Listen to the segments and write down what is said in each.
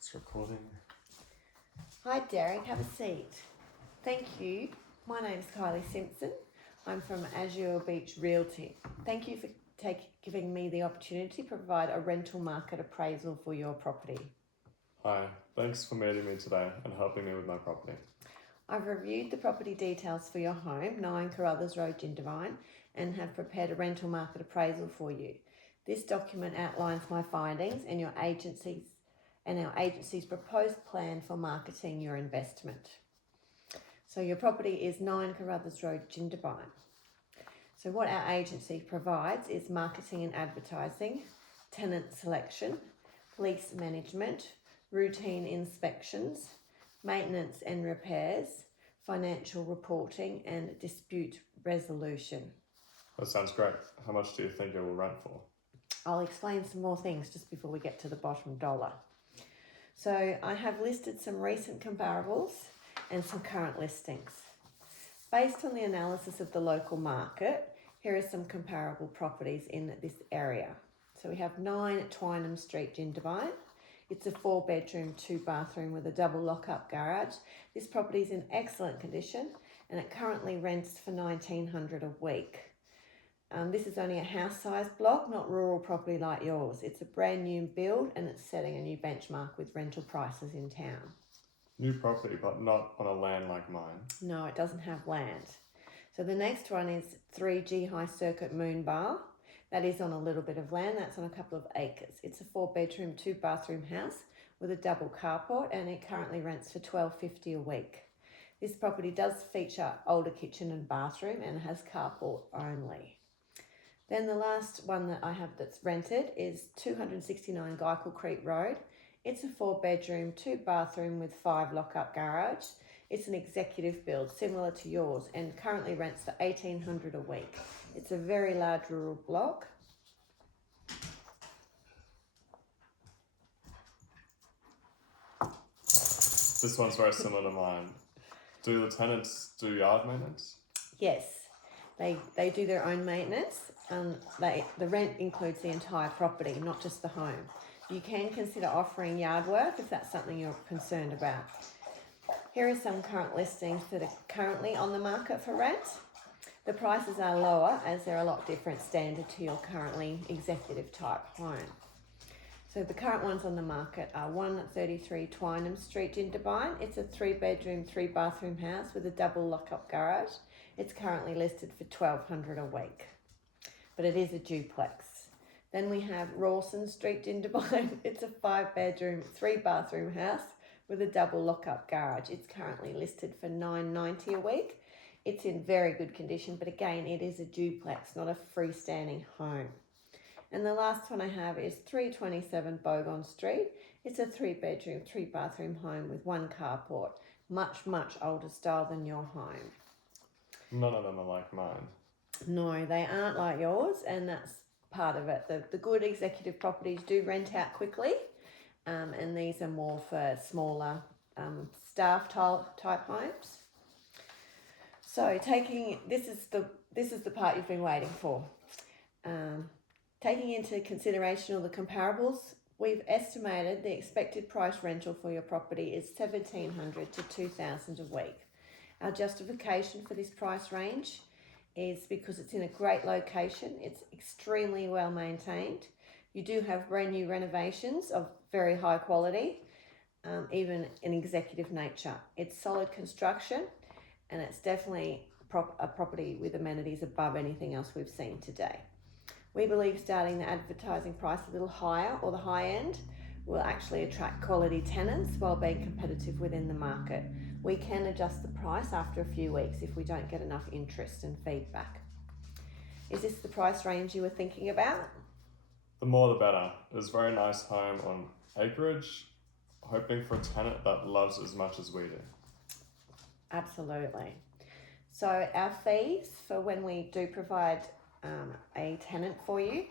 It's recording. Hi Derek, have a seat. Thank you. My name's Kylie Simpson. I'm from Azure Beach Realty. Thank you for giving me the opportunity to provide a rental market appraisal for your property. Hi, thanks for meeting me today and helping me with my property. I've reviewed the property details for your home, 9 Carruthers Road, Jindabyne, and have prepared a rental market appraisal for you. This document outlines my findings and our agency's proposed plan for marketing your investment. So your property is 9 Carruthers Road, Jindabyne. So what our agency provides is marketing and advertising, tenant selection, lease management, routine inspections, maintenance and repairs, financial reporting, and dispute resolution. That sounds great. How much do you think it will rent for? I'll explain some more things just before we get to the bottom dollar. So I have listed some recent comparables and some current listings. Based on the analysis of the local market, here are some comparable properties in this area. So we have 9 Twynham Street, Jindabyne. It's a 4-bedroom, 2-bathroom with a double lock-up garage. This property is in excellent condition and it currently rents for $1,900 a week. This is only a house-sized block, not rural property like yours. It's a brand new build and it's setting a new benchmark with rental prices in town. New property, but not on a land like mine. No, it doesn't have land. So the next one is 3G High Circuit Moon Bar. That is on a little bit of land. That's on a couple of acres. It's a 4-bedroom, 2-bathroom house with a double carport and it currently rents for $1,250 a week. This property does feature older kitchen and bathroom and has carport only. Then the last one that I have that's rented is 269 Guykel Creek Road. It's a 4-bedroom, 2-bathroom with 5 lock-up garage. It's an executive build similar to yours and currently rents for $1,800 a week. It's a very large rural block. This one's very similar to mine. Do the tenants do yard maintenance? Yes, they do their own maintenance. The rent includes the entire property, not just the home. You can consider offering yard work if that's something you're concerned about. Here are some current listings that are currently on the market for rent. The prices are lower as they're a lot different standard to your currently executive type home. So the current ones on the market are 133 Twynham Street, Jindabyne. It's a 3-bedroom, 3-bathroom house with a double lock-up garage. It's currently listed for $1,200 a week, but it is a duplex. Then we have Rawson Street, Jindabyne. It's a 5-bedroom, 3-bathroom house with a double lock-up garage. It's currently listed for $990 a week. It's in very good condition, but again, it is a duplex, not a freestanding home. And the last one I have is 327 Bogon Street. It's a 3-bedroom, 3-bathroom home with 1 carport. Much, much older style than your home. None of them are like mine. No, they aren't like yours, and that's part of it. The good executive properties do rent out quickly, and these are more for smaller staff type homes. So this is the part you've been waiting for. Taking into consideration all the comparables, we've estimated the expected price rental for your property is $1,700 to $2,000 a week. Our justification for this price range is because it's in a great location, it's extremely well maintained. You do have brand new renovations of very high quality, even in executive nature. It's solid construction and it's definitely a property with amenities above anything else we've seen today. We believe starting the advertising price a little higher or the high end will actually attract quality tenants while being competitive within the market. We can adjust the price after a few weeks if we don't get enough interest and feedback. Is this the price range you were thinking about? The more the better. It's a very nice home on acreage, hoping for a tenant that loves as much as we do. Absolutely. So our fees for when we do provide a tenant for you,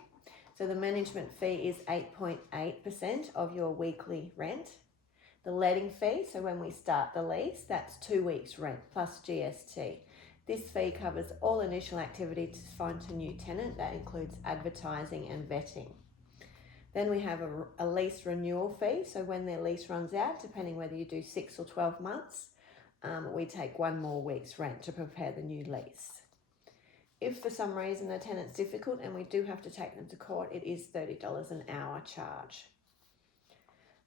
so the management fee is 8.8% of your weekly rent. The letting fee, so when we start the lease, that's 2 weeks rent plus GST. This fee covers all initial activity to find a new tenant. That includes advertising and vetting. Then we have a lease renewal fee. So when their lease runs out, depending whether you do 6 or 12 months, we take 1 more week's rent to prepare the new lease. If for some reason the tenant's difficult and we do have to take them to court, it is $30 an hour charge.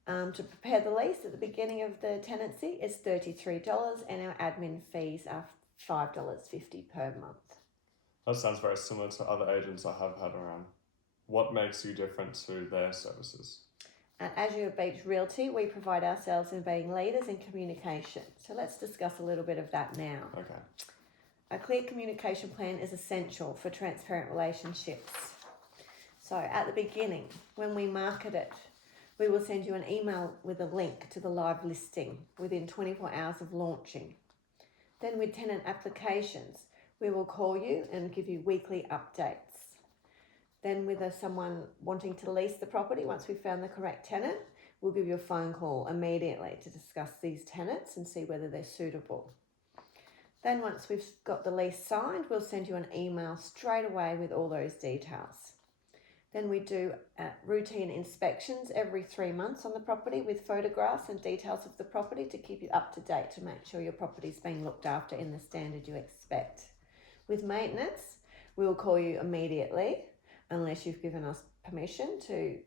To prepare the lease at the beginning of the tenancy is $33 and our admin fees are $5.50 per month. That sounds very similar to other agents I have had around. What makes you different to their services? At Azure Beach Realty, we provide ourselves in being leaders in communication. So let's discuss a little bit of that now. Okay. A clear communication plan is essential for transparent relationships. So at the beginning, when we market it, we will send you an email with a link to the live listing within 24 hours of launching. Then with tenant applications, we will call you and give you weekly updates. Then with someone wanting to lease the property, once we've found the correct tenant, we'll give you a phone call immediately to discuss these tenants and see whether they're suitable. Then once we've got the lease signed, we'll send you an email straight away with all those details. Then we do routine inspections every 3 months on the property with photographs and details of the property to keep you up to date to make sure your property's being looked after in the standard you expect. With maintenance, we'll call you immediately unless you've given us permission to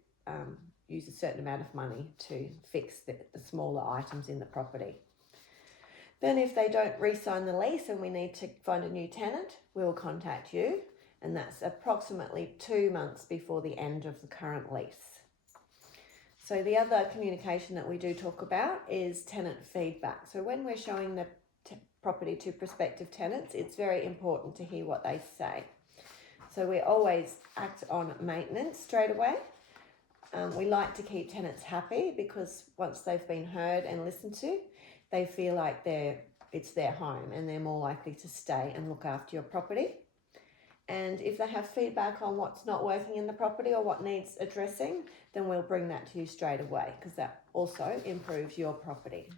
use a certain amount of money to fix the smaller items in the property. Then if they don't re-sign the lease and we need to find a new tenant, we'll contact you, and that's approximately 2 months before the end of the current lease. So the other communication that we do talk about is tenant feedback. So when we're showing the property to prospective tenants, it's very important to hear what they say. So we always act on maintenance straight away. We like to keep tenants happy because once they've been heard and listened to, they feel like it's their home and they're more likely to stay and look after your property. And if they have feedback on what's not working in the property or what needs addressing, then we'll bring that to you straight away because that also improves your property.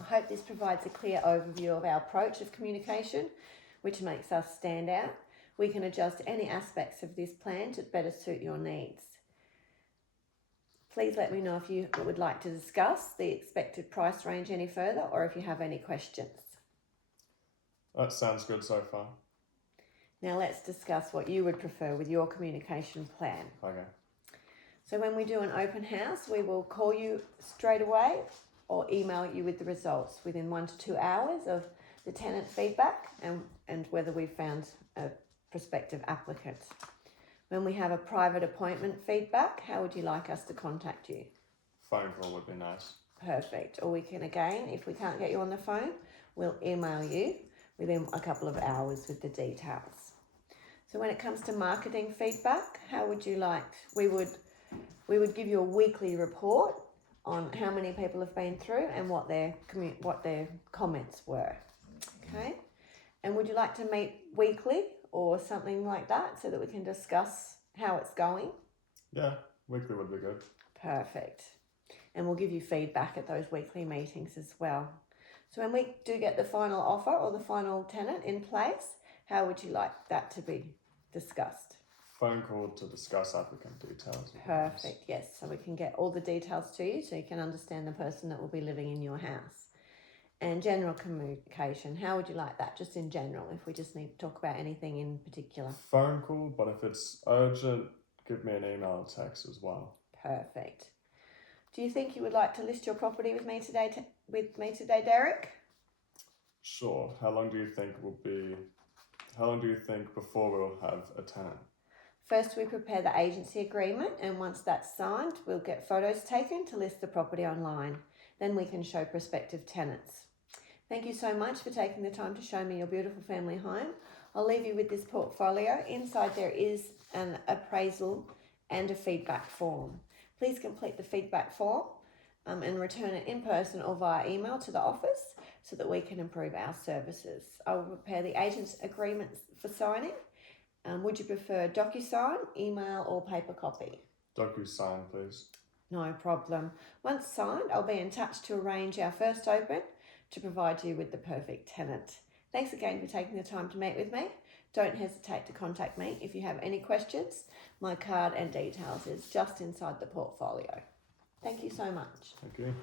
I hope this provides a clear overview of our approach of communication, which makes us stand out. We can adjust any aspects of this plan to better suit your needs. Please let me know if you would like to discuss the expected price range any further or if you have any questions. That sounds good so far. Now let's discuss what you would prefer with your communication plan. Okay. So when we do an open house, we will call you straight away or email you with the results within 1 to 2 hours of the tenant feedback and whether we've found a prospective applicant. When we have a private appointment feedback, how would you like us to contact you? Phone call would be nice. Perfect. Or we can, again, if we can't get you on the phone, we'll email you within a couple of hours with the details. So when it comes to marketing feedback, how would you like? We would give you a weekly report on how many people have been through and what their comments were. Okay? And would you like to meet weekly or something like that so that we can discuss how it's going? Yeah, weekly would be good. Perfect. And we'll give you feedback at those weekly meetings as well. So when we do get the final offer or the final tenant in place, how would you like that to be discussed? Phone call to discuss applicant details. Perfect, yes. So we can get all the details to you so you can understand the person that will be living in your house. And general communication, how would you like that, just in general, if we just need to talk about anything in particular? Phone call, but if it's urgent, give me an email or text as well. Perfect. Do you think you would like to list your property with me today, Derek? Sure. How long do you think before we'll have a tenant? First, we prepare the agency agreement, and once that's signed, we'll get photos taken to list the property online. Then we can show prospective tenants. Thank you so much for taking the time to show me your beautiful family home. I'll leave you with this portfolio. Inside there is an appraisal and a feedback form. Please complete the feedback form and return it in person or via email to the office so that we can improve our services. I will prepare the agent's agreements for signing. Would you prefer DocuSign, email or paper copy? DocuSign, please. No problem. Once signed, I'll be in touch to arrange our first open to provide you with the perfect tenant. Thanks again for taking the time to meet with me. don't hesitate to contact me if you have any questions. My card and details is just inside the portfolio. Thank you so much. Thank you.